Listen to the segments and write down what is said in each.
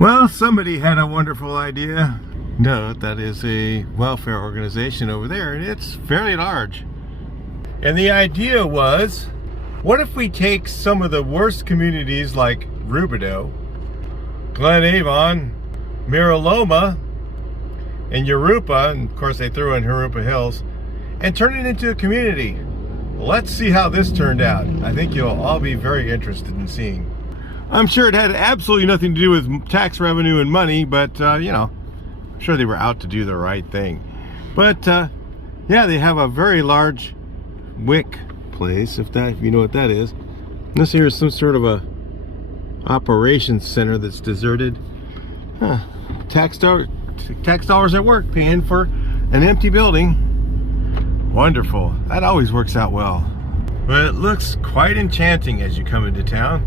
Well, somebody had a wonderful idea. No, that is a welfare organization over there, and it's fairly large. And the idea was, what if we take some of the worst communities like Rubidoux, Glen Avon, Miraloma, and JURPA, and of course they threw in JURPA Hills, and turn it into a community. Let's see how this turned out. I think you'll all be very interested in seeing. I'm sure it had absolutely nothing to do with tax revenue and money, but you know, I'm sure they were out to do the right thing. But yeah, they have a very large WIC place, if you know what that is. This here is some sort of a operations center that's deserted. Tax dollars at work paying for an empty building. Wonderful. That always works out well. But it looks quite enchanting as you come into town,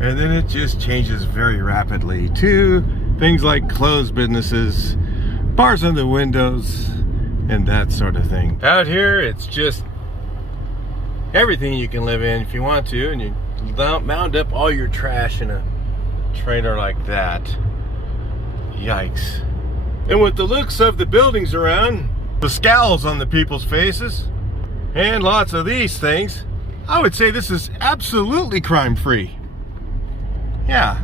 and then it just changes very rapidly to things like closed businesses, bars on the windows, and that sort of thing. Out here it's just everything you can live in if you want to, and you mound up all your trash in a trailer like that. Yikes. And with the looks of the buildings around, the scowls on the people's faces, and lots of these things, I would say this is absolutely crime-free. Yeah,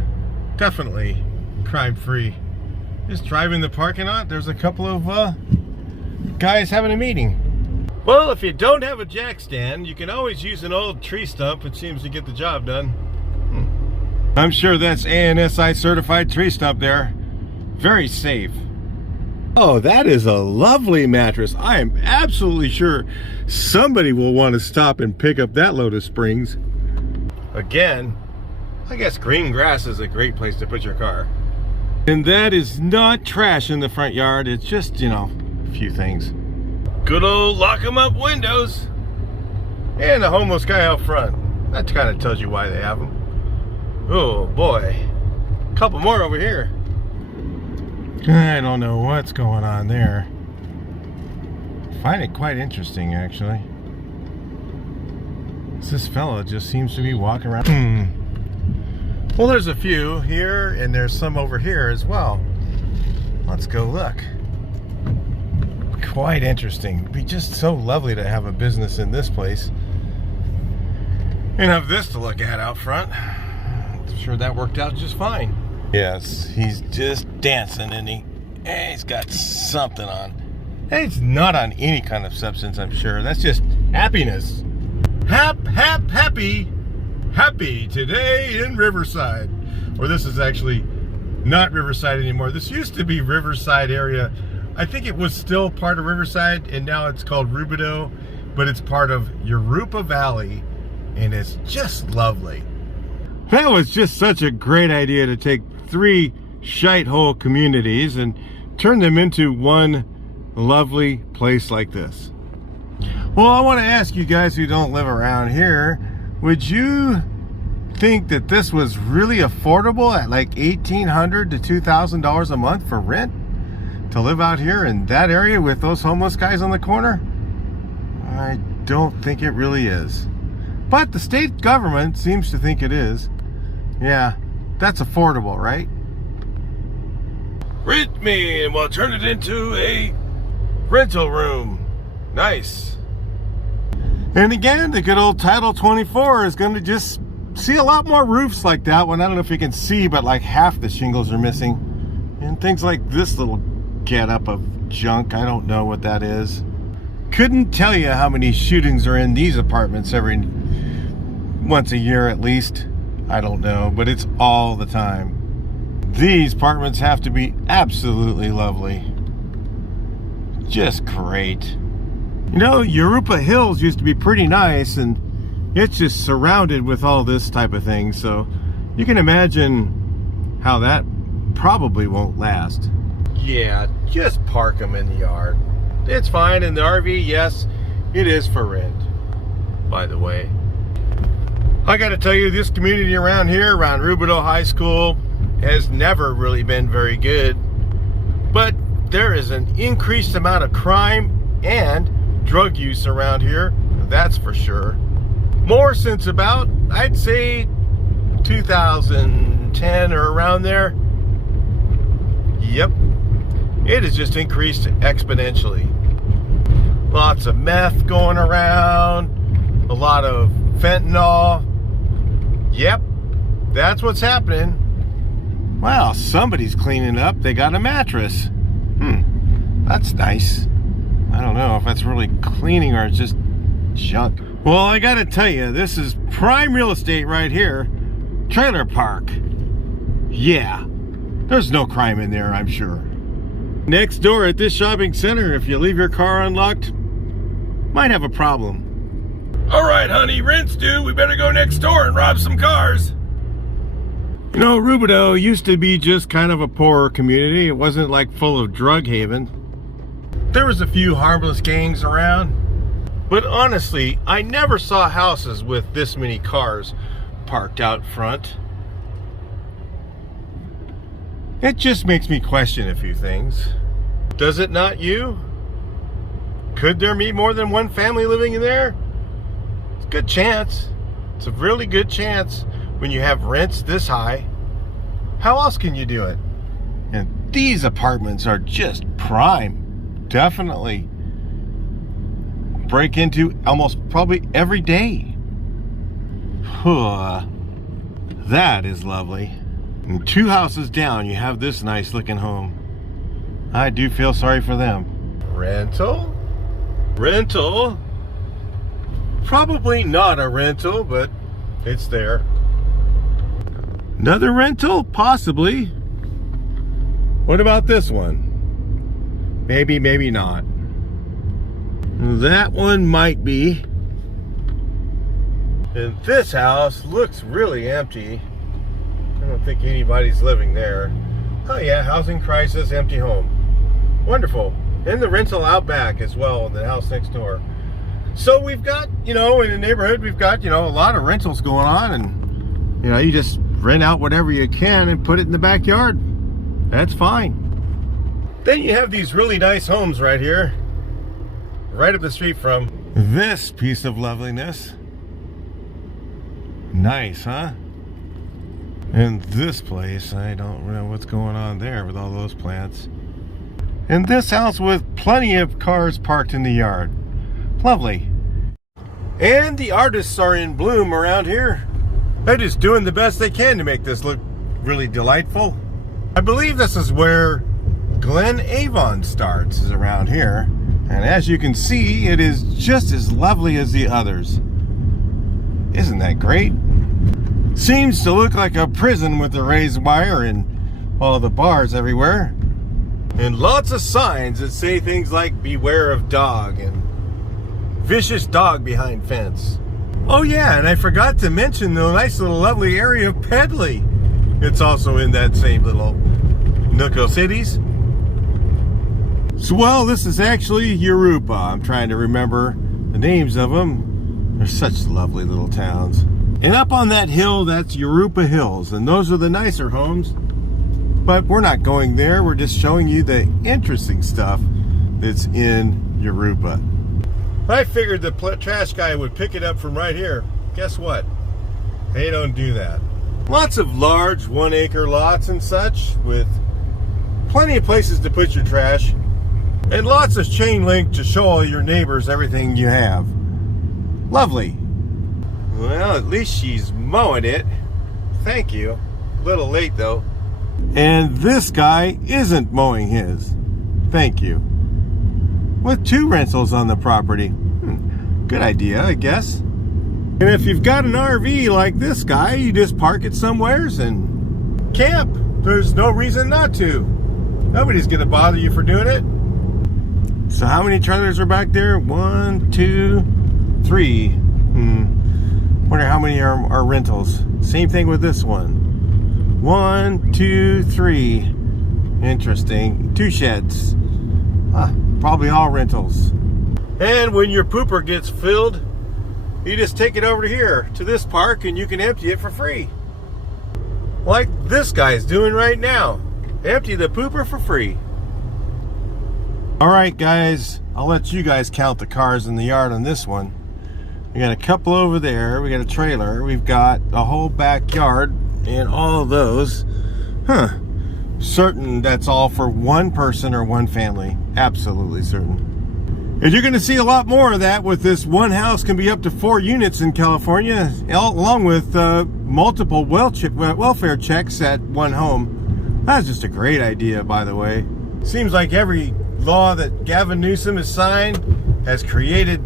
definitely crime-free. Just driving the parking lot, there's a couple of guys having a meeting. Well, if you don't have a jack stand, you can always use an old tree stump. It seems to get the job done. I'm sure that's ANSI certified tree stump there. Very safe. Oh, that is a lovely mattress. I am absolutely sure somebody will want to stop and pick up that load of springs. Again, I guess green grass is a great place to put your car. And that is not trash in the front yard. It's just, you know, a few things. Good old lock 'em up windows. And a homeless guy out front. That kind of tells you why they have them. Oh boy. A couple more over here. I don't know what's going on there. I find it quite interesting, actually. This fellow just seems to be walking around. Well, there's a few here, and there's some over here as well. Let's go look. Quite interesting. It'd be just so lovely to have a business in this place and have this to look at out front. I'm sure that worked out just fine. Yes, he's just dancing, and he's got something on. Hey, it's not on any kind of substance, I'm sure. That's just happiness. Happy today in Riverside. Or this is actually not Riverside anymore. This used to be Riverside area. I think it was still part of Riverside, and now it's called Rubidoux, but it's part of JURPA Valley, and it's just lovely. That was just such a great idea to take 3 shithole communities and turn them into one lovely place like this. Well, I want to ask you guys who don't live around here, would you think that this was really affordable at like $1,800 to $2,000 a month for rent to live out here in that area with those homeless guys on the corner? I don't think it really is. But the state government seems to think it is. Yeah, that's affordable, right? Rent me and we'll turn it into a rental room. Nice. And again, the good old Title 24 is going to just see a lot more roofs like that one. I don't know if you can see, but like half the shingles are missing. And things like this little getup of junk, I don't know what that is. Couldn't tell you how many shootings are in these apartments once a year at least. I don't know, but it's all the time. These apartments have to be absolutely lovely. Just great. You know, JURPA Hills used to be pretty nice, and it's just surrounded with all this type of thing, so you can imagine how that probably won't last. Yeah, just park them in the yard. It's fine. In the RV, yes, it is for rent, by the way. I gotta tell you, this community around here, around Rubidoux High School, has never really been very good. But there is an increased amount of crime and drug use around here, that's for sure. More since about, I'd say 2010 or around there. Yep, it has just increased exponentially. Lots of meth going around, a lot of fentanyl. Yep, that's what's happening. Wow, somebody's cleaning up. They got a mattress. That's nice. I don't know if that's really cleaning or it's just junk. Well, I gotta tell you, this is prime real estate right here. Trailer park. Yeah, there's no crime in there, I'm sure. Next door at this shopping center, if you leave your car unlocked, might have a problem. All right, honey, rent's due. We better go next door and rob some cars. You know, Rubidoux used to be just kind of a poorer community. It wasn't like full of drug haven. There was a few harmless gangs around. But honestly, I never saw houses with this many cars parked out front. It just makes me question a few things. Does it not you? Could there be more than one family living in there? It's a good chance. It's a really good chance when you have rents this high. How else can you do it? And these apartments are just prime. Definitely. Break into almost probably every day. That is lovely. And 2 houses down, you have this nice looking home. I do feel sorry for them. Rental? Rental? Probably not a rental, but it's there. Another rental? Possibly. What about this one? Maybe, maybe not. That one might be. And this house looks really empty. I don't think anybody's living there. Oh yeah, housing crisis, empty home. Wonderful. And the rental out back as well in the house next door. So we've got, you know, in the neighborhood, we've got, you know, a lot of rentals going on, and, you know, you just rent out whatever you can and put it in the backyard. That's fine. Then you have these really nice homes right here, right up the street from this piece of loveliness. Nice, huh? And this place, I don't know what's going on there with all those plants. And this house with plenty of cars parked in the yard. Lovely. And the artists are in bloom around here. They're just doing the best they can to make this look really delightful. I believe this is where Glen Avon starts, is around here. And as you can see, it is just as lovely as the others. Isn't that great? Seems to look like a prison with the raised wire and all the bars everywhere. And lots of signs that say things like beware of dog and vicious dog behind fence. Oh yeah, and I forgot to mention the nice little lovely area of Pedley. It's also in that same little nook of cities. So, well, this is actually JURPA. I'm trying to remember the names of them. They're such lovely little towns. And up on that hill, that's JURPA Hills. And those are the nicer homes. But we're not going there. We're just showing you the interesting stuff that's in JURPA. I figured the trash guy would pick it up from right here. Guess what? They don't do that. Lots of large 1-acre lots and such with plenty of places to put your trash. And lots of chain link to show all your neighbors everything you have. Lovely. Well, at least she's mowing it. Thank you. A little late though. And this guy isn't mowing his. Thank you. With 2 rentals on the property. Good idea, I guess. And if you've got an RV like this guy, you just park it somewheres and camp. There's no reason not to. Nobody's gonna bother you for doing it. So how many trailers are back there? 1, 2, 3. Wonder how many are rentals. Same thing with this one. 1, 2, 3. Interesting. 2 sheds. Probably all rentals. And when your pooper gets filled, you just take it over to here, to this park, and you can empty it for free. Like this guy's doing right now. Empty the pooper for free. Alright guys, I'll let you guys count the cars in the yard on this one. We got a couple over there, we got a trailer, we've got a whole backyard, and all of those. certain that's all for one person or one family. Absolutely certain. And you're going to see a lot more of that with this one house can be up to 4 units in California, along with multiple welfare checks at one home. That's just a great idea, by the way. Seems like every law that Gavin Newsom has signed has created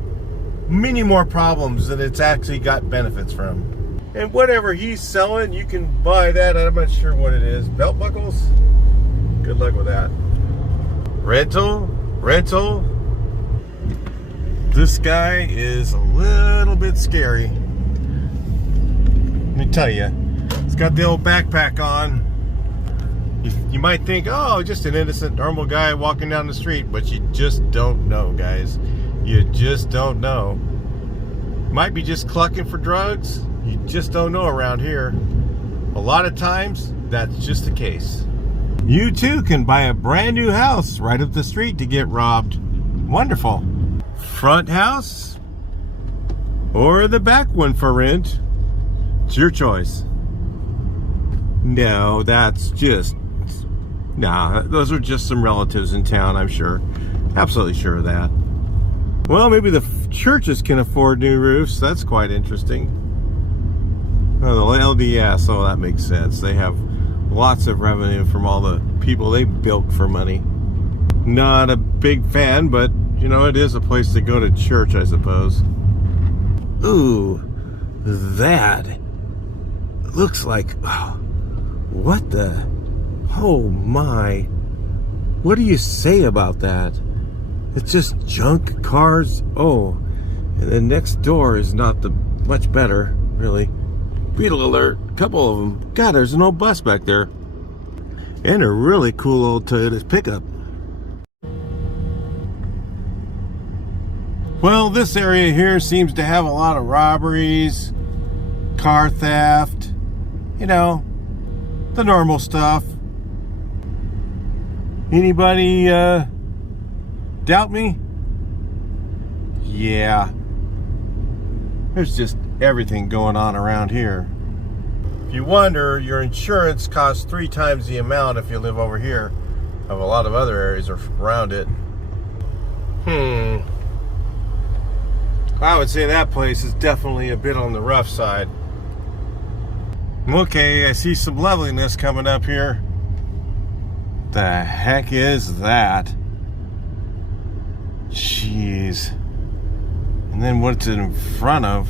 many more problems than it's actually got benefits from. And whatever he's selling, you can buy that. I'm not sure what it is. Belt buckles? Good luck with that. Rental. This guy is a little bit scary. Let me tell you. He's got the old backpack on. You might think, oh, just an innocent, normal guy walking down the street, but you just don't know, guys. You just don't know. Might be just clucking for drugs. You just don't know around here. A lot of times, that's just the case. You too can buy a brand new house right up the street to get robbed. Wonderful. Front house or the back one for rent. It's your choice. No, those are just some relatives in town, I'm sure. Absolutely sure of that. Well, maybe the churches can afford new roofs. That's quite interesting. Oh, the LDS, oh, that makes sense. They have lots of revenue from all the people they bilk for money. Not a big fan, but you know, it is a place to go to church, I suppose. Ooh, that looks like, oh, what the, oh my, what do you say about that? It's just junk cars. Oh, and the next door is not the much better, really. Beetle alert, a couple of them. God, there's an old bus back there. And a really cool old Toyota pickup. Well, this area here seems to have a lot of robberies, car theft, you know, the normal stuff. Anybody doubt me? Yeah. There's just everything going on around here. If you wonder, your insurance costs 3 times the amount if you live over here of a lot of other areas around it. I would say that place is definitely a bit on the rough side. Okay, I see some loveliness coming up here. The heck is that? Jeez. And then what's it in front of?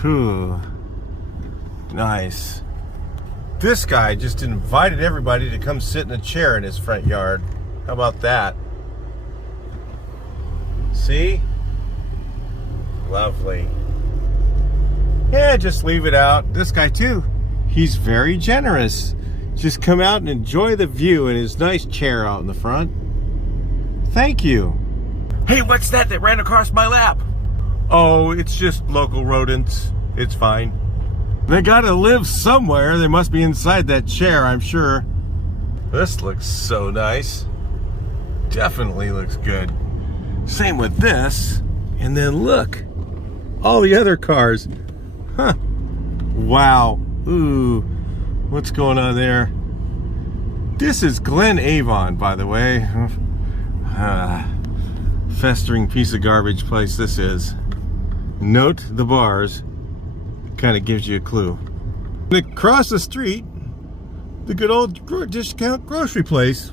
Whew. Nice. This guy just invited everybody to come sit in a chair in his front yard. How about that? See? Lovely. Yeah, just leave it out. This guy too. He's very generous. Just come out and enjoy the view in his nice chair out in the front. Thank you. Hey, what's that ran across my lap? Oh, it's just local rodents. It's fine. They gotta live somewhere. They must be inside that chair, I'm sure. This looks so nice. Definitely looks good. Same with this. And then look, all the other cars. Huh. Wow. Ooh. What's going on there? This is Glen Avon, by the way. Festering piece of garbage place this is. Note the bars. Kind of gives you a clue. And across the street, the good old discount grocery place.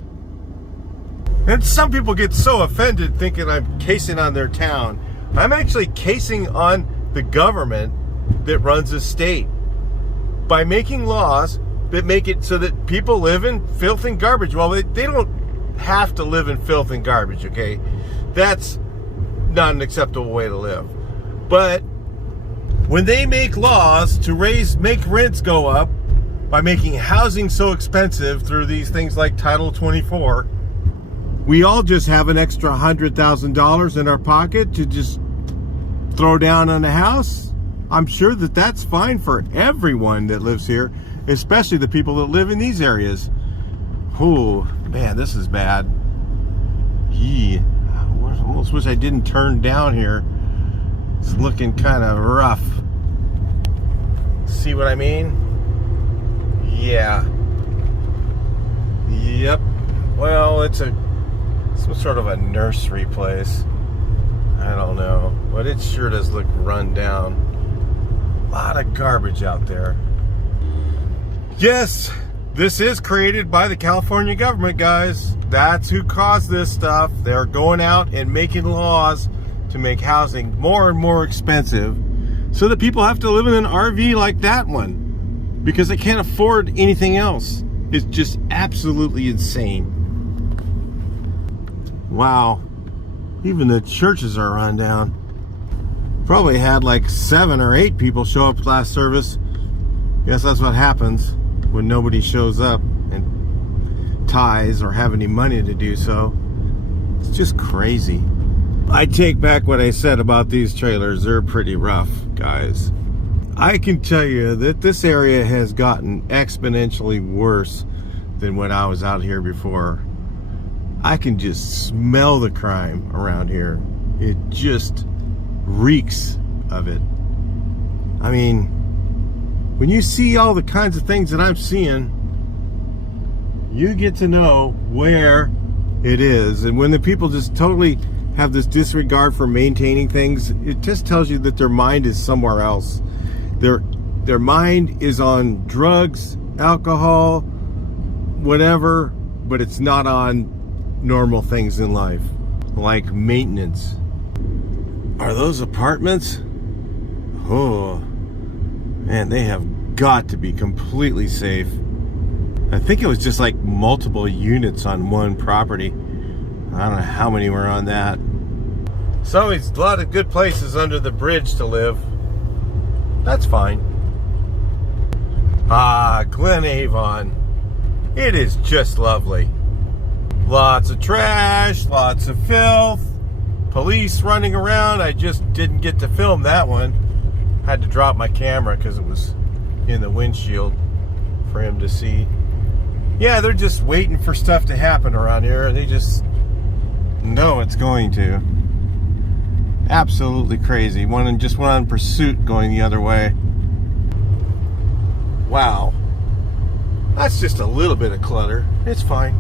And some people get so offended thinking I'm casing on their town. I'm actually casing on the government that runs the state by making laws that make it so that people live in filth and garbage. Well, they don't have to live in filth and garbage, okay? That's not an acceptable way to live. But when they make laws to make rents go up by making housing so expensive through these things like Title 24, we all just have an extra $100,000 in our pocket to just throw down on a house. I'm sure that that's fine for everyone that lives here, especially the people that live in these areas. Oh, man, this is bad. Yee. I almost wish I didn't turn down here. It's looking kind of rough. See what I mean? Yeah. Yep. Well, it's some sort of a nursery place. I don't know, but it sure does look run down. A lot of garbage out there. Yes, this is created by the California government, guys. That's who caused this stuff. They're going out and making laws to make housing more and more expensive so that people have to live in an RV like that one because they can't afford anything else. It's just absolutely insane. Wow. Even the churches are run down. Probably had like 7 or 8 people show up last service. Guess that's what happens when nobody shows up and ties or have any money to do so. It's just crazy. I take back what I said about these trailers. They're pretty rough, guys. I can tell you that this area has gotten exponentially worse than when I was out here before. I can just smell the crime around here. It just reeks of it. I mean, when you see all the kinds of things that I'm seeing, you get to know where it is. And when the people just totally have this disregard for maintaining things, it just tells you that their mind is somewhere else. Their mind is on drugs, alcohol, whatever, but it's not on normal things in life, like maintenance. Are those apartments? Oh, man, they have got to be completely safe. I think it was just like multiple units on one property. I don't know how many were on that. So it's a lot of good places under the bridge to live. That's fine. Ah, Glen Avon. It is just lovely. Lots of trash, lots of filth, police running around. I just didn't get to film that one. Had to drop my camera because it was in the windshield for him to see. Yeah, they're just waiting for stuff to happen around here. They just know it's going to. Absolutely crazy. Just went on pursuit going the other way. Wow. That's just a little bit of clutter. It's fine.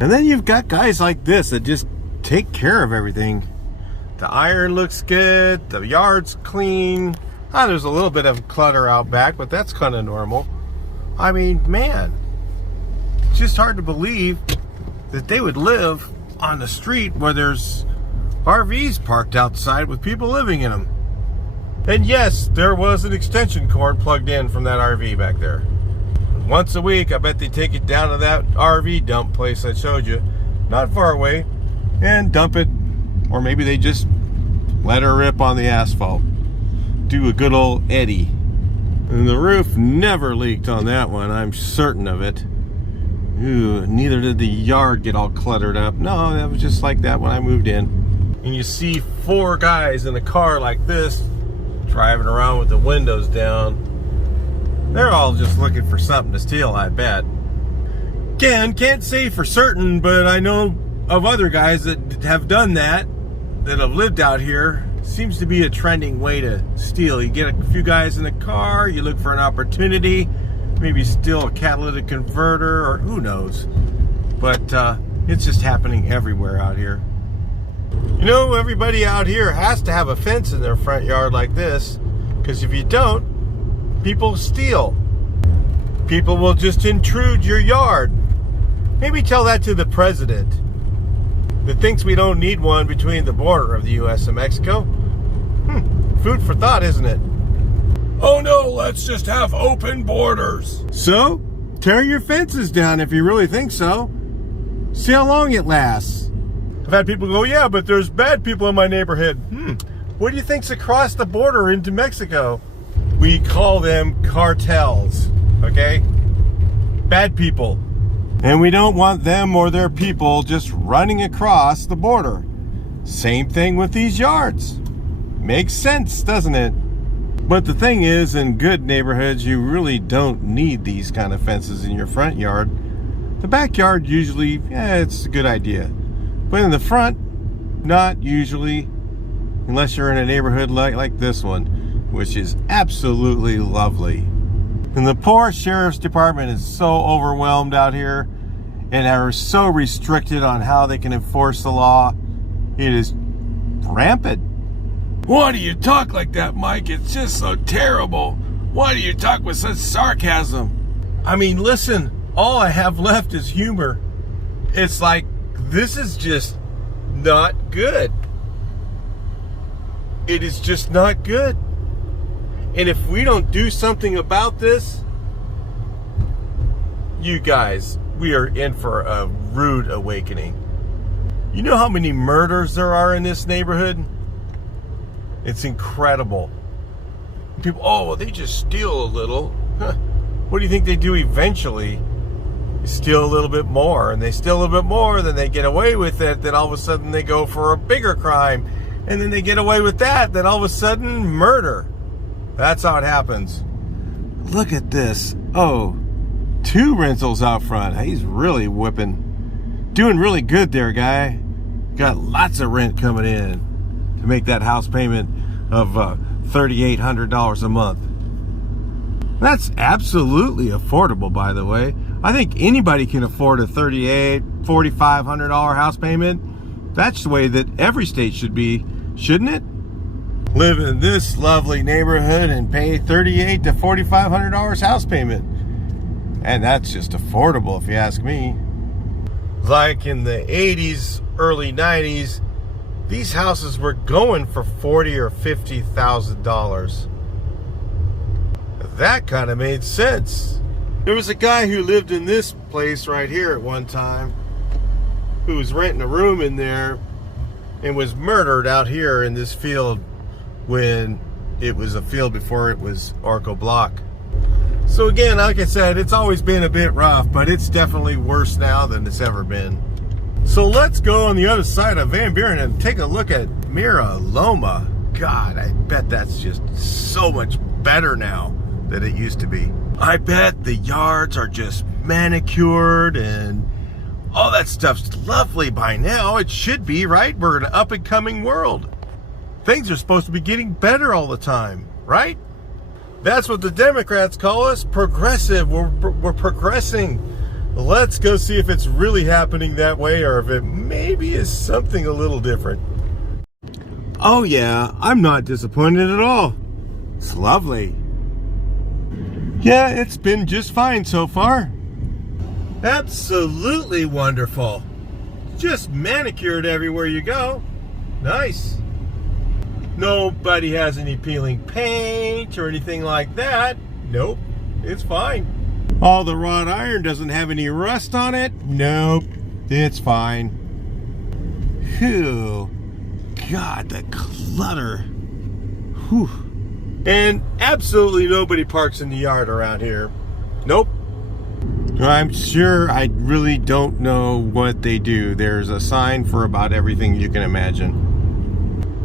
And then you've got guys like this that just take care of everything. The iron looks good. The yard's clean. There's a little bit of clutter out back, but that's kind of normal. I mean, man, it's just hard to believe that they would live on the street where there's RVs parked outside with people living in them. And yes, there was an extension cord plugged in from that RV back there. Once a week, I bet they take it down to that RV dump place I showed you, not far away, and dump it. Or maybe they just let her rip on the asphalt. Do a good old Eddie. And the roof never leaked on that one, I'm certain of it. Ooh, neither did the yard get all cluttered up. No, that was just like that when I moved in. And you see 4 guys in a car like this, driving around with the windows down. They're all just looking for something to steal, I bet. Again, can't say for certain, but I know of other guys that have done that have lived out here. Seems to be a trending way to steal. You get a few guys in a car, you look for an opportunity, maybe steal a catalytic converter, or who knows. But it's just happening everywhere out here. You know, everybody out here has to have a fence in their front yard like this, because if you don't, people steal. People will just intrude your yard. Maybe tell that to the president that thinks we don't need one between the border of the U.S. and Mexico. Food for thought, isn't it? Oh no, let's just have open borders. So, tear your fences down if you really think so. See how long it lasts. I've had people go, yeah, but there's bad people in my neighborhood. What do you think's across the border into Mexico? We call them cartels, okay? Bad people. And we don't want them or their people just running across the border. Same thing with these yards. Makes sense, doesn't it? But the thing is, in good neighborhoods, you really don't need these kind of fences in your front yard. The backyard usually, it's a good idea. But in the front, not usually, unless you're in a neighborhood like this one, which is absolutely lovely. And the poor sheriff's department is so overwhelmed out here. and are so restricted on how they can enforce the law. It is rampant. Why do you talk like that, Mike? It's just so terrible. Why do you talk with such sarcasm? I mean, listen, all I have left is humor. It's like, this is just not good. It is just not good. And if we don't do something about this, you guys, we are in for a rude awakening. You know how many murders there are in this neighborhood? It's incredible. People, oh, well, they just steal a little. Huh. What do you think they do eventually? They steal a little bit more, and they steal a little bit more, then they get away with it, then all of a sudden they go for a bigger crime, and then they get away with that, then all of a sudden murder. That's how it happens. Look at this. Oh, 2 rentals out front. He's really whipping. Doing really good there, guy. Got lots of rent coming in to make that house payment of $3,800 a month. That's absolutely affordable, by the way. I think anybody can afford a $3,800, $4,500 house payment. That's the way that every state should be, shouldn't it? Live in this lovely neighborhood and pay $3,800 to $4,500 house payment. And that's just affordable, if you ask me. Like in the 80s, early 90s, these houses were going for $40,000 or $50,000. That kind of made sense. There was a guy who lived in this place right here at one time, who was renting a room in there and was murdered out here in this field when it was a field before it was Orco Block. So again, like I said, it's always been a bit rough, but it's definitely worse now than it's ever been. So let's go on the other side of Van Buren and take a look at Mira Loma. God, I bet that's just so much better now than it used to be. I bet the yards are just manicured and all that stuff's lovely by now. It should be, right? We're in an up and coming world. Things are supposed to be getting better all the time, right? That's what the Democrats call us, progressive. We're progressing. Let's go see if it's really happening that way or if it maybe is something a little different. Oh yeah, I'm not disappointed at all. It's lovely. Yeah, it's been just fine so far. Absolutely wonderful. Just manicured everywhere you go. Nice. Nobody has any peeling paint or anything like that. Nope, it's fine. All the wrought iron doesn't have any rust on it. Nope, it's fine. Whew. God, the clutter. Whew. And absolutely nobody parks in the yard around here. Nope. I'm sure, I really don't know what they do. There's a sign for about everything you can imagine.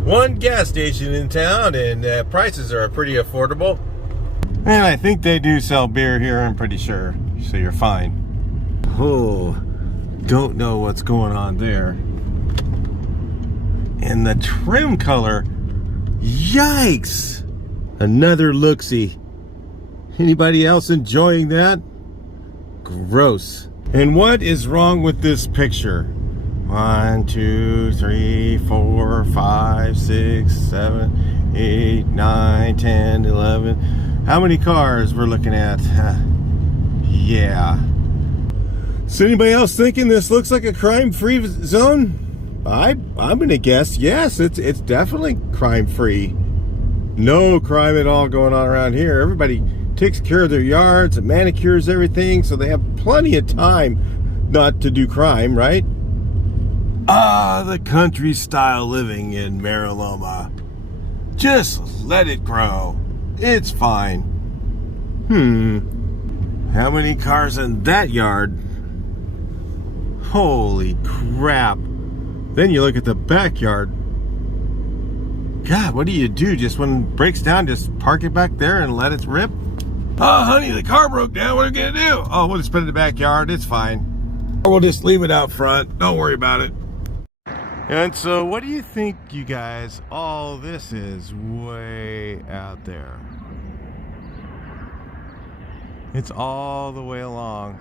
One gas station in town, and prices are pretty affordable. And I think they do sell beer here, I'm pretty sure. So you're fine. Oh, don't know what's going on there. And the trim color, yikes! Another look-see. Anybody else enjoying that? Gross. And what is wrong with this picture? 1, 2, 3, 4, 5, 6, 7, 8, 9, 10, 11. How many cars we're looking at? Yeah. So anybody else thinking this looks like a crime-free zone? I'm gonna guess yes. It's definitely crime-free. No crime at all going on around here. Everybody takes care of their yards and manicures everything, so they have plenty of time not to do crime, right? Ah, the country style living in Mira Loma. Just let it grow. It's fine. How many cars in that yard? Holy crap. Then you look at the backyard. God, what do you do? Just when it breaks down, just park it back there and let it rip? Oh, honey, the car broke down. What are we going to do? Oh, we'll just put it in the backyard. It's fine. Or we'll just leave it out front. Don't worry about it. And so what do you think, you guys, all this is way out there? It's all the way along.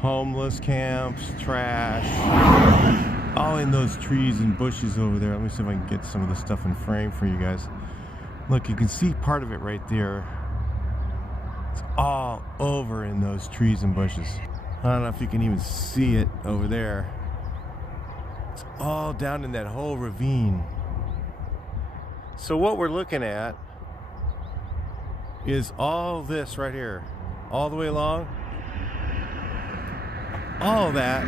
homeless camps, trash, all in those trees and bushes over there. Let me see if I can get some of the stuff in frame for you guys. Look, you can see part of it right there. It's all over in those trees and bushes. I don't know if you can even see it over there. It's all down in that whole ravine. So what we're looking at is all this right here, all the way along. All that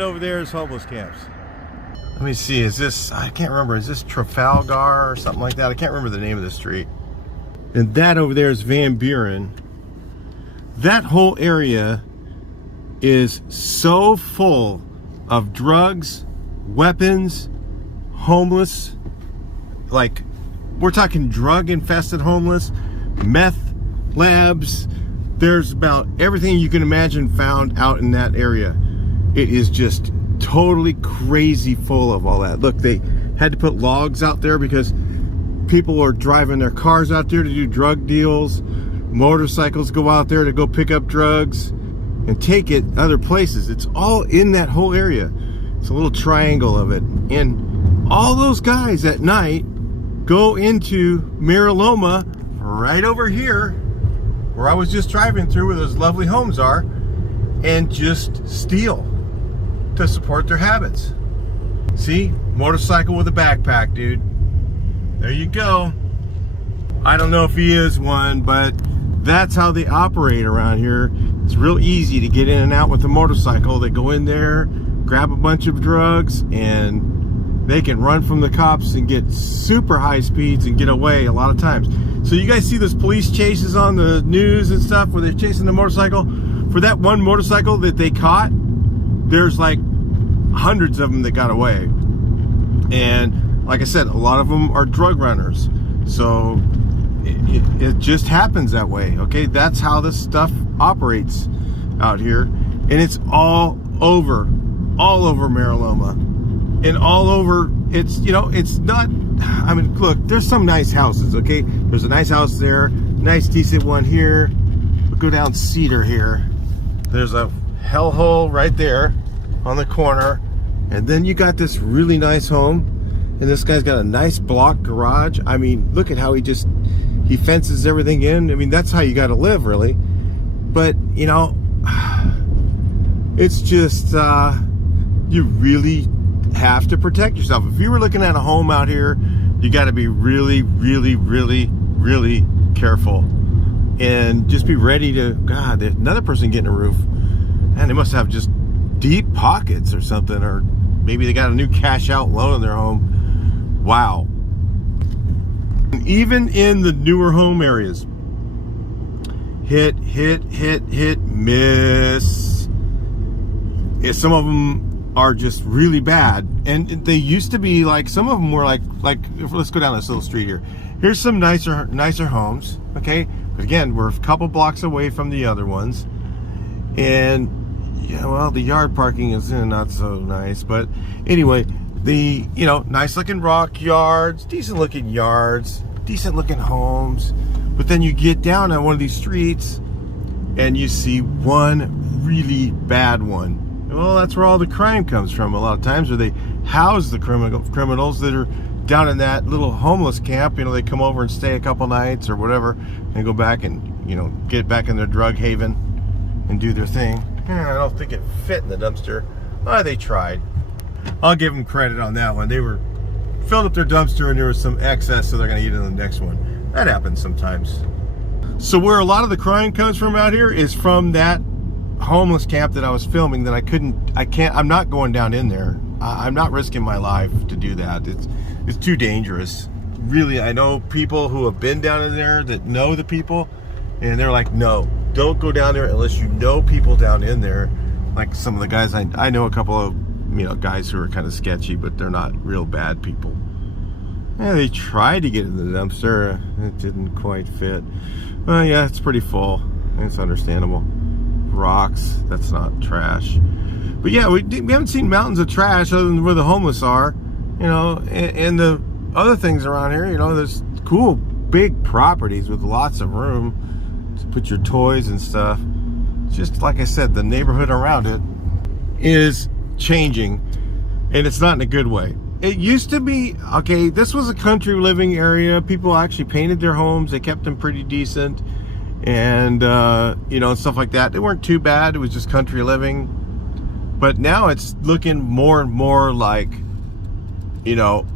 over there is homeless camps. Let me see, is this, I can't remember, is this Trafalgar or something like that? I can't remember the name of the street. And that over there is Van Buren. That whole area is so full of drugs, weapons, homeless, like we're talking drug infested homeless, meth labs. There's about everything you can imagine found out in that area. It is just totally crazy full of all that. Look, they had to put logs out there because people are driving their cars out there to do drug deals. Motorcycles go out there to go pick up drugs and take it other places. It's all in that whole area. It's a little triangle of it. And all those guys at night go into Mariloma right over here where I was just driving through where those lovely homes are and just steal to support their habits. See? Motorcycle with a backpack, dude. There you go. I don't know if he is one, but that's how they operate around here. It's real easy to get in and out with a motorcycle. They go in there, grab a bunch of drugs, and they can run from the cops and get super high speeds and get away a lot of times. So you guys see those police chases on the news and stuff where they're chasing the motorcycle? For that one motorcycle that they caught, there's like hundreds of them that got away. And like I said, a lot of them are drug runners. So it just happens that way, okay? That's how this stuff operates out here. And it's all over Mariloma. And all over, it's, you know, it's not, I mean, look, there's some nice houses, okay? There's a nice house there, nice decent one here. We'll go down Cedar here. There's a hellhole right there on the corner. And then you got this really nice home. And this guy's got a nice block garage. I mean, look at how he fences everything in. I mean, that's how you got to live, really. But, you know, it's just, you really have to protect yourself. If you were looking at a home out here, you got to be really, really, really, really careful. And just be ready to, God, there's another person getting a roof. And they must have just deep pockets or something. Or maybe they got a new cash out loan in their home. Wow. Even in the newer home areas, hit, miss. Yeah, some of them are just really bad. And they used to be like, some of them were like let's go down this little street here. Here's some nicer homes, okay? But again, we're a couple blocks away from the other ones. And, yeah, well, the yard parking is not so nice. But anyway, the, you know, nice looking rock yards, decent looking homes. But then you get down on one of these streets and you see one really bad one. Well, that's where all the crime comes from a lot of times, where they house the criminals that are down in that little homeless camp. You know, they come over and stay a couple nights or whatever and go back and, you know, get back in their drug haven and do their thing. I don't think it fit in the dumpster. Oh, they tried. I'll give them credit on that one. They were filled up their dumpster and there was some excess, so they're going to eat it in the next one. That happens sometimes. So where a lot of the crime comes from out here is from that homeless camp that I was filming that I'm not going down in there. I'm not risking my life to do that. It's too dangerous. Really, I know people who have been down in there that know the people, and they're like, no, don't go down there unless you know people down in there. Like some of the guys, I know a couple of, you know, guys who are kind of sketchy, but they're not real bad people. Yeah, they tried to get in the dumpster. It didn't quite fit. Well, yeah, it's pretty full. It's understandable. Rocks, that's not trash. But yeah, we haven't seen mountains of trash other than where the homeless are. You know, and the other things around here, you know, there's cool big properties with lots of room to put your toys and stuff. just like I said, the neighborhood around it is changing, and it's not in a good way. It used to be, okay, this was a country living area. People actually painted their homes. They kept them pretty decent, and you know, stuff like that. They weren't too bad. It was just country living. But now it's looking more and more like, you know,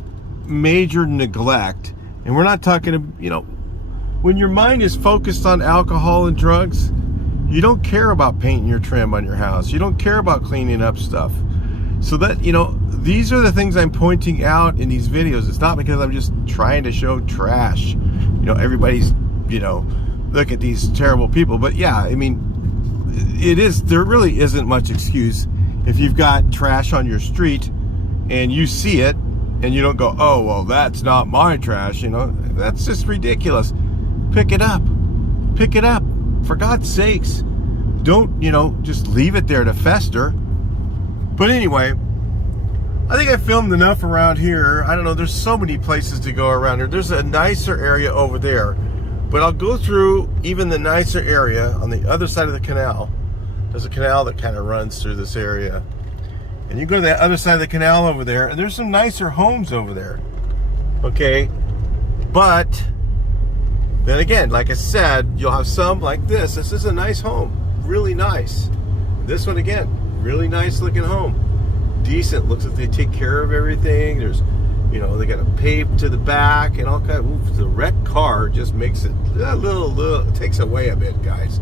major neglect. And we're not talking, you know, when your mind is focused on alcohol and drugs, you don't care about painting your trim on your house. You don't care about cleaning up stuff. So that, you know, these are the things I'm pointing out in these videos. It's not because I'm just trying to show trash. You know, everybody's, you know, look at these terrible people. But yeah, I mean, it is, there really isn't much excuse if you've got trash on your street and you see it and you don't go, oh, well, that's not my trash. You know, that's just ridiculous. Pick it up. Pick it up. For God's sakes. Don't, you know, just leave it there to fester. But anyway, I think I filmed enough around here. I don't know, there's so many places to go around here. There's a nicer area over there. But I'll go through even the nicer area on the other side of the canal. There's a canal that kind of runs through this area. And you go to the other side of the canal over there, and there's some nicer homes over there. Okay? But then again, like I said, you'll have some like this. This is a nice home. Really nice. This one again, really nice looking home. Decent. Looks like they take care of everything. There's, you know, they got a pave to the back and all kind of, the wrecked car just makes it a little, it takes away a bit, guys.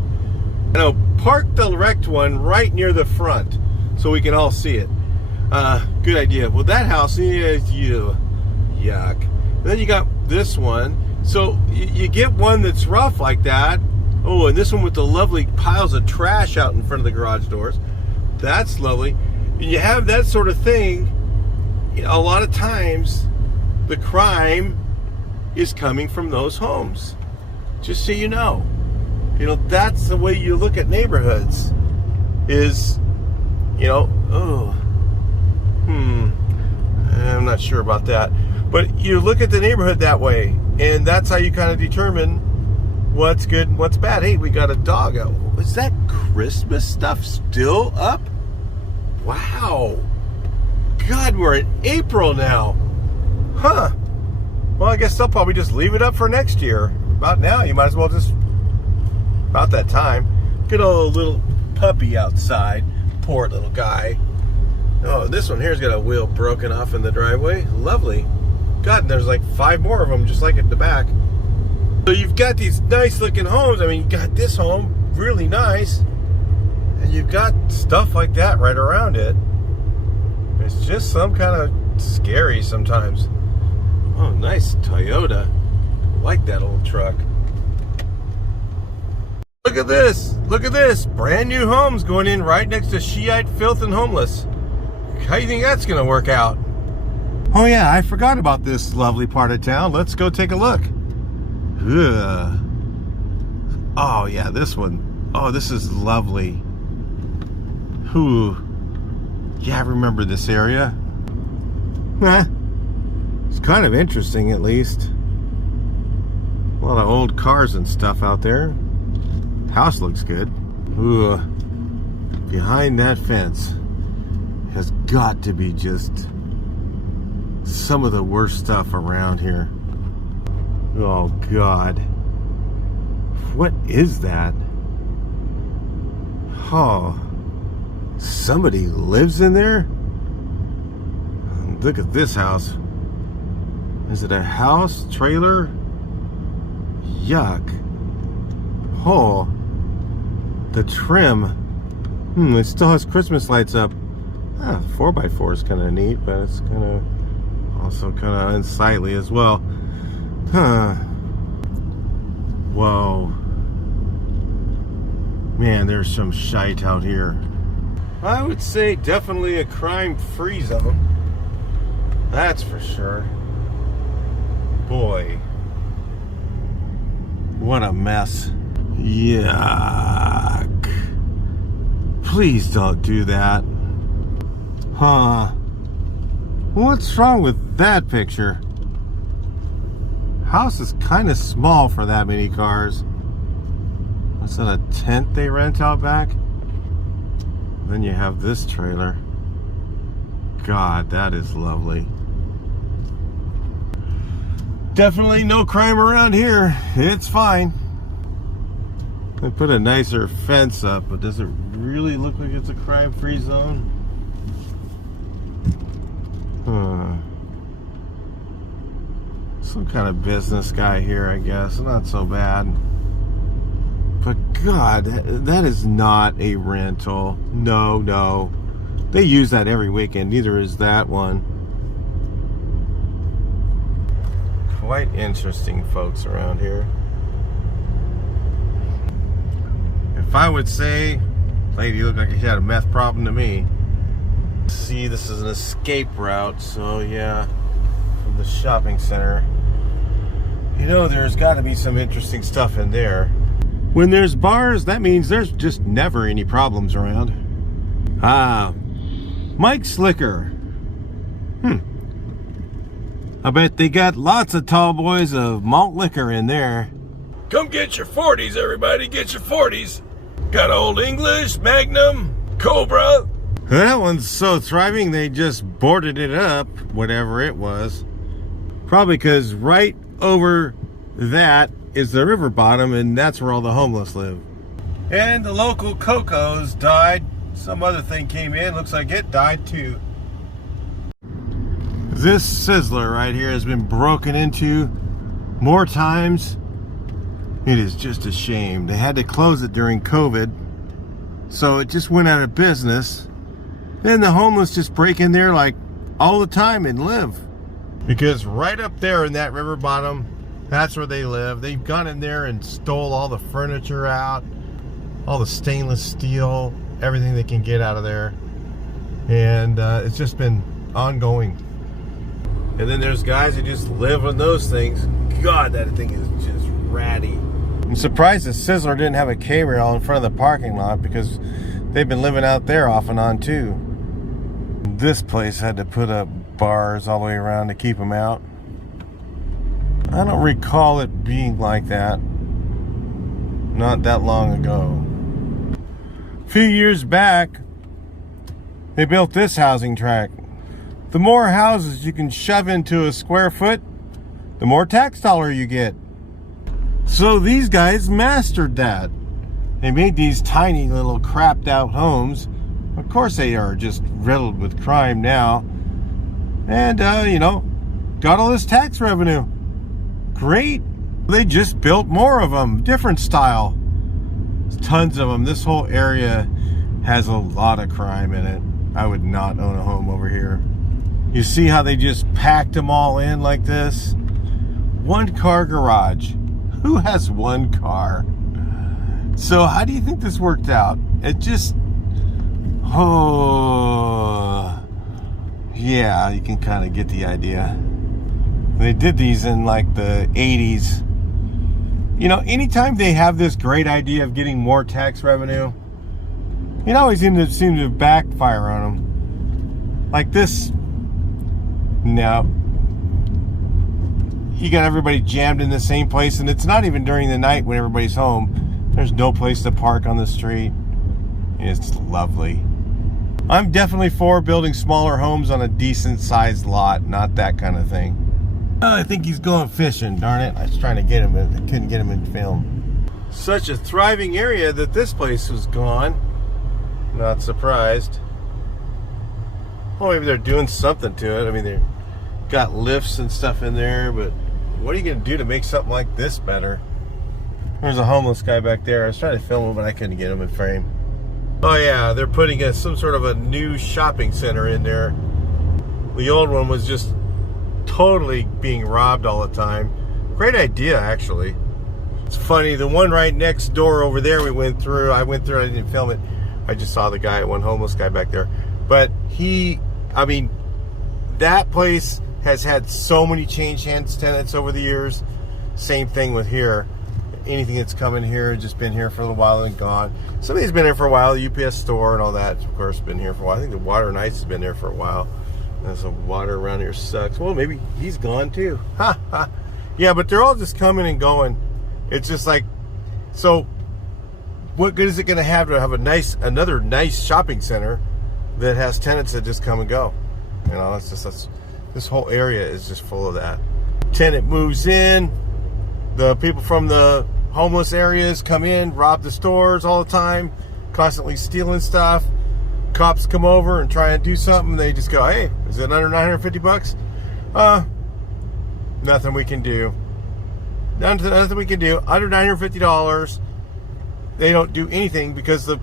You know, park the wrecked one right near the front so we can all see it. Good idea. Well, that house is yuck. And then you got this one. So you get one that's rough like that. Oh, and this one with the lovely piles of trash out in front of the garage doors. That's lovely. And you have that sort of thing. You know, a lot of times the crime is coming from those homes. Just so you know. You know, that's the way you look at neighborhoods. Is, you know, I'm not sure about that. But you look at the neighborhood that way. And that's how you kind of determine what's good and what's bad. Hey, we got a dog out. Is that Christmas stuff still up? Wow. God, we're in April now. Huh. Well, I guess they'll probably just leave it up for next year. About now, you might as well just, about that time. Good old little puppy outside. Poor little guy. Oh, this one here's got a wheel broken off in the driveway. Lovely. God, and there's like 5 more of them just like at the back. So you've got these nice looking homes. I mean, you got this home, really nice. And you've got stuff like that right around it. It's just some kind of scary sometimes. Oh, nice Toyota. I like that old truck. Look at this. Look at this. Brand new homes going in right next to Shiite filth and homeless. How do you think that's going to work out? Oh yeah, I forgot about this lovely part of town. Let's go take a look. Ugh. Oh yeah, this one. Oh, this is lovely. Ooh. Yeah, I remember this area. It's kind of interesting, at least. A lot of old cars and stuff out there. House looks good. Ooh. Behind that fence has got to be just some of the worst stuff around here. Oh God. What is that? Oh, somebody lives in there? Look at this house. Is it a house? Trailer? Yuck. Oh, the trim. It still has Christmas lights up. 4x4 is kind of neat, but it's kind of also kind of unsightly as well. Huh. Whoa. Man, there's some shite out here. I would say definitely a crime-free zone. That's for sure. Boy. What a mess. Yuck. Please don't do that. Huh. What's wrong with that picture? House is kind of small for that many cars. What's that, a tent they rent out back? Then you have this trailer. God, that is lovely. Definitely no crime around here. It's fine. They put a nicer fence up, but does it really look like it's a crime-free zone? Some kind of business guy here, I guess. Not so bad. But God, that is not a rental. No, no. They use that every weekend. Neither is that one. Quite interesting folks around here. If I would say, lady looked like she had a meth problem to me. See, this is an escape route, so yeah, from the shopping center. You know, there's got to be some interesting stuff in there. When there's bars, that means there's just never any problems around. Ah, Mike's Liquor. I bet they got lots of tall boys of malt liquor in there. Come get your 40s, everybody. Get your 40s. Got Old English, Magnum, Cobra. That one's so thriving they just boarded it up, whatever it was. Probably because right over that is the river bottom, and that's where all the homeless live. And the local Coco's died. Some other thing came in. Looks like it died too. This Sizzler right here has been broken into more times. It is just a shame. They had to close it during COVID, so it just went out of business. Then the homeless just break in there like all the time and live. Because right up there in that river bottom, that's where they live. They've gone in there and stole all the furniture out, all the stainless steel, everything they can get out of there. And it's just been ongoing. And then there's guys who just live on those things. God, that thing is just ratty. I'm surprised the Sizzler didn't have a K-rail in front of the parking lot, because they've been living out there off and on too. This place had to put up bars all the way around to keep them out. I don't recall it being like that. Not that long ago. A few years back, they built this housing tract. The more houses you can shove into a square foot, the more tax dollar you get. So these guys mastered that. They made these tiny little crapped out homes. Of course they are just riddled with crime now. And, you know, got all this tax revenue. Great. They just built more of them, different style. There's tons of them. This whole area has a lot of crime in it. I would not own a home over here. You see how they just packed them all in like this? One car garage. Who has one car? So how do you think this worked out? It just, oh, yeah, you can kind of get the idea. They did these in like the 80s. You know, anytime they have this great idea of getting more tax revenue, it always seem to backfire on them. Like this. Now, you got everybody jammed in the same place, and it's not even during the night when everybody's home. There's no place to park on the street. It's lovely. I'm definitely for building smaller homes on a decent sized lot, not that kind of thing. Oh, I think he's going fishing, darn it. I was trying to get him, but I couldn't get him in film. Such a thriving area that this place was gone. Not surprised. Well, maybe they're doing something to it. I mean, they've got lifts and stuff in there, but what are you going to do to make something like this better? There's a homeless guy back there. I was trying to film him, but I couldn't get him in frame. Oh yeah, they're putting some sort of a new shopping center in there. The old one was just totally being robbed all the time. Great idea, actually. It's funny, the one right next door over there I went through, I didn't film it. I just saw the guy, one homeless guy back there. But I mean, that place has had so many change hands tenants over the years. Same thing with here. Anything that's come in here, just been here for a little while and gone. Somebody's been here for a while. The UPS store and all that, of course, been here for a while. I think the Water and Ice has been there for a while. There's some water around here sucks. Well, maybe he's gone too. Ha ha. Yeah, but they're all just coming and going. It's just like, so what good is it going to have another nice shopping center that has tenants that just come and go? You know, it's just this whole area is just full of that. Tenant moves in, the people from the homeless areas come in, rob the stores all the time, constantly stealing stuff. Cops come over and try and do something. They just go, hey, is it under 950 bucks? Nothing we can do. Nothing we can do. Under $950. They don't do anything because the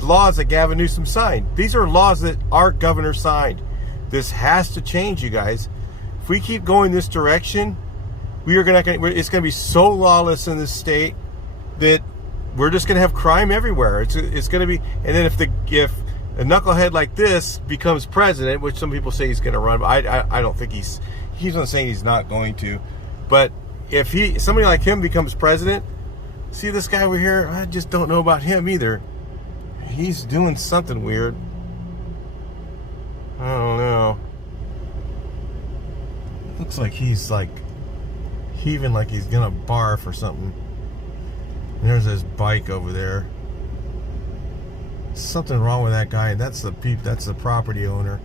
laws that Gavin Newsom signed. These are laws that our governor signed. This has to change, you guys. If we keep going this direction, it's going to be so lawless in this state that we're just going to have crime everywhere. It's going to be, and then if a knucklehead like this becomes president, which some people say he's going to run, but I don't think he's not saying he's not going to. But if somebody like him becomes president, see this guy over here, I just don't know about him either. He's doing something weird. I don't know. Looks like he's like heaving like he's gonna barf or something. And there's his bike over there. Something wrong with that guy, and that's the property owner.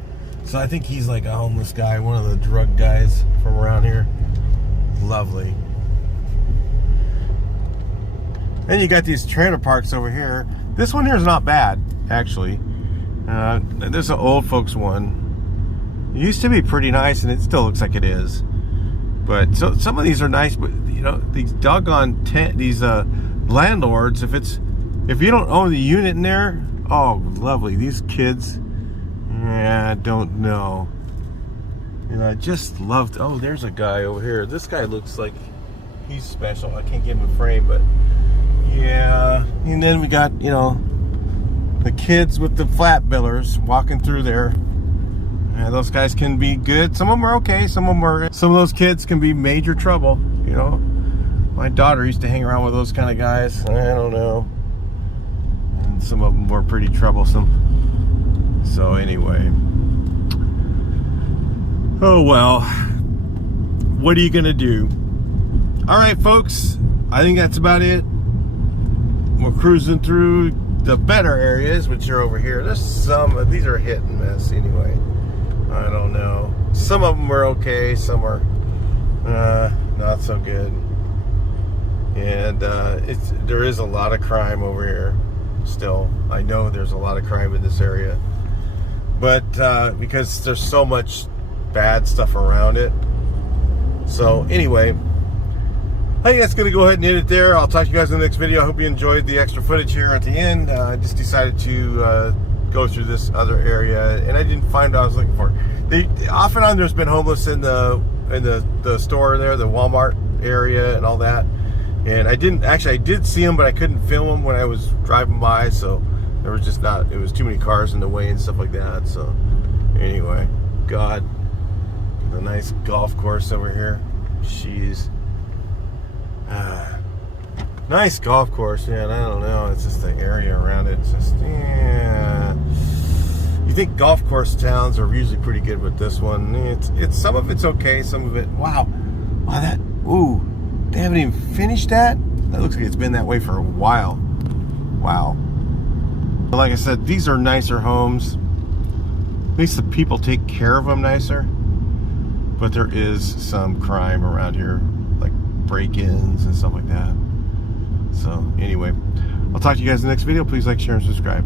So I think he's like a homeless guy, one of the drug guys from around here. Lovely. Then you got these trailer parks over here. This one here is not bad, actually. This is an old folks one. It used to be pretty nice, and it still looks like it is. But so some of these are nice, but you know, these doggone landlords, if you don't own the unit in there, oh lovely. These kids, yeah, I don't know. You know, I just loved. Oh, there's a guy over here. This guy looks like he's special. I can't give him a frame, but yeah. And then we got, you know, the kids with the flat billers walking through there. Those guys can be good. Some of them are okay. Some of those kids can be major trouble. You know, my daughter used to hang around with those kind of guys. I don't know. And some of them were pretty troublesome. So anyway, oh well. What are you gonna do? All right, folks. I think that's about it. We're cruising through the better areas, which are over here. There's some. These are hit and miss anyway. I don't know. Some of them are okay. Some are not so good. And there is a lot of crime over here still. I know there's a lot of crime in this area, but because there's so much bad stuff around it. So anyway, I think that's going to go ahead and end it there. I'll talk to you guys in the next video. I hope you enjoyed the extra footage here at the end. I just decided to go through this other area, and I didn't find what I was looking for. Off and on, there's been homeless in the store there, the Walmart area and all that. And I did see them, but I couldn't film them when I was driving by, so there was just not. It was too many cars in the way and stuff like that. So anyway, God, a nice golf course over here. Jeez. Nice golf course, man. I don't know. It's just the area around it. It's just, yeah. You think golf course towns are usually pretty good with this one. It's some of it's okay, some of it. Wow, ooh, they haven't even finished that. That looks like it's been that way for a while. Wow. But like I said, these are nicer homes. At least the people take care of them nicer. But there is some crime around here, like break-ins and stuff like that. So anyway, I'll talk to you guys in the next video. Please like, share, and subscribe.